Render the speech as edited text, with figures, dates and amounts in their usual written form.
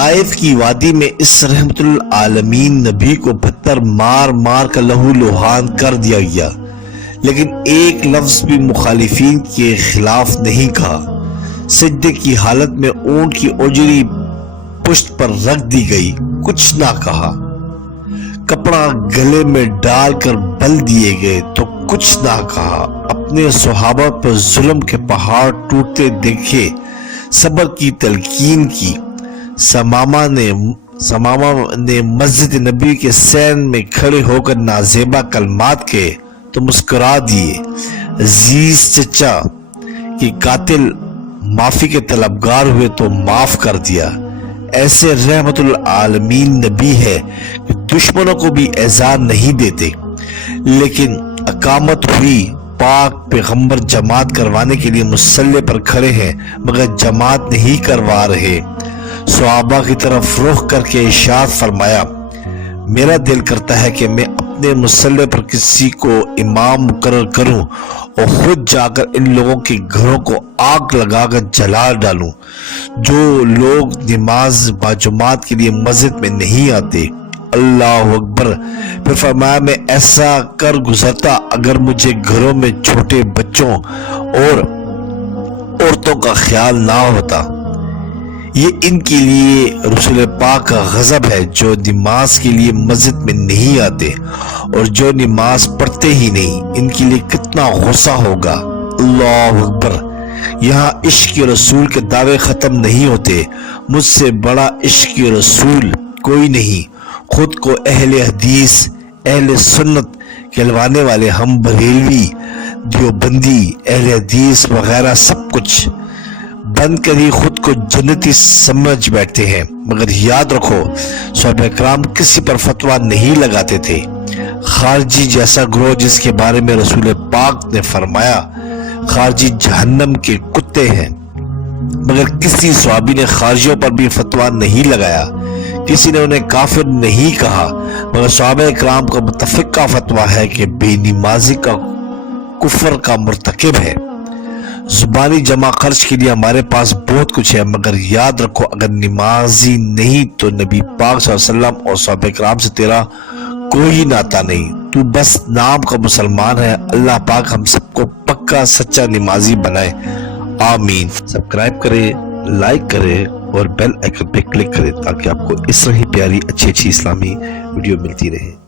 طائف کی وادی میں اس رحمت العالمین نبی کو پتھر مار مار کر لہو لہان کر دیا گیا، لیکن ایک لفظ بھی مخالفین کے خلاف نہیں کہا۔ سجدے کی حالت میں اونٹ کی اجری پشت پر رکھ دی گئی، کچھ نہ کہا۔ کپڑا گلے میں ڈال کر بل دیے گئے تو کچھ نہ کہا۔ اپنے صحابہ پر ظلم کے پہاڑ ٹوٹتے دیکھے، صبر کی تلقین کی۔ سمامہ نے مسجد نبی کے سین میں کھڑے ہو کر نازیبا کلمات کہے تو مسکرا دیے۔ عزیز چچا کہ قاتل معافی کے طلبگار ہوئے تو معاف کر دیا۔ ایسے رحمت العالمین نبی ہے کہ دشمنوں کو بھی اعزار نہیں دیتے، لیکن اقامت ہوئی پاک پیغمبر جماعت کروانے کے لیے مسلح پر کھڑے ہیں مگر جماعت نہیں کروا رہے۔ صحابہ کی طرف رخ کر کے ارشاد فرمایا، میرا دل کرتا ہے کہ میں اپنے مسلح پر کسی کو امام مقرر کروں اور خود جا کر ان لوگوں کے گھروں کو آگ لگا کر جلا ڈالوں جو لوگ نماز باجماعت کے لیے مسجد میں نہیں آتے۔ اللہ اکبر۔ پھر فرمایا، میں ایسا کر گزرتا اگر مجھے گھروں میں چھوٹے بچوں اور عورتوں کا خیال نہ ہوتا۔ یہ ان کے لیے رسول پاک کا غضب ہے جو نماز کے لیے مسجد میں نہیں آتے اور جو نماز پڑھتے ہی نہیں، ان کے لیے کتنا غصہ ہوگا۔ اللہ اکبر۔ یہاں عشق رسول کے دعوے ختم نہیں ہوتے۔ مجھ سے بڑا عشق رسول کوئی نہیں۔ خود کو اہل حدیث، اہل سنت کہلوانے والے ہم بریلوی، دیوبندی، اہل حدیث وغیرہ سب کچھ بند کر ہی خود کو جنتی سمجھ بیٹھتے ہیں، مگر یاد رکھو صحابہ کرام کسی پر فتویٰ نہیں لگاتے تھے۔ خارجی جیسا گروہ جس کے بارے میں رسول پاک نے فرمایا خارجی جہنم کے کتے ہیں، مگر کسی صحابی نے خارجیوں پر بھی فتویٰ نہیں لگایا، کسی نے انہیں کافر نہیں کہا، مگر صحابہ کرام کا متفقہ فتویٰ ہے کہ بے نمازی کا کفر کا مرتکب ہے۔ زبانی جمع خرچ کے لیے ہمارے پاس بہت کچھ ہے، مگر یاد رکھو اگر نمازی نہیں تو نبی پاک صلی اللہ علیہ وسلم اور صحابہ کرام سے تیرا کوئی ناتا نہیں، تو بس نام کا مسلمان ہے۔ اللہ پاک ہم سب کو پکا سچا نمازی بنائے، آمین۔ سبسکرائب کرے، لائک کرے اور بیل آئیکن پہ کلک کرے تاکہ آپ کو اس طرح ہی پیاری اچھی اسلامی ویڈیو ملتی رہے۔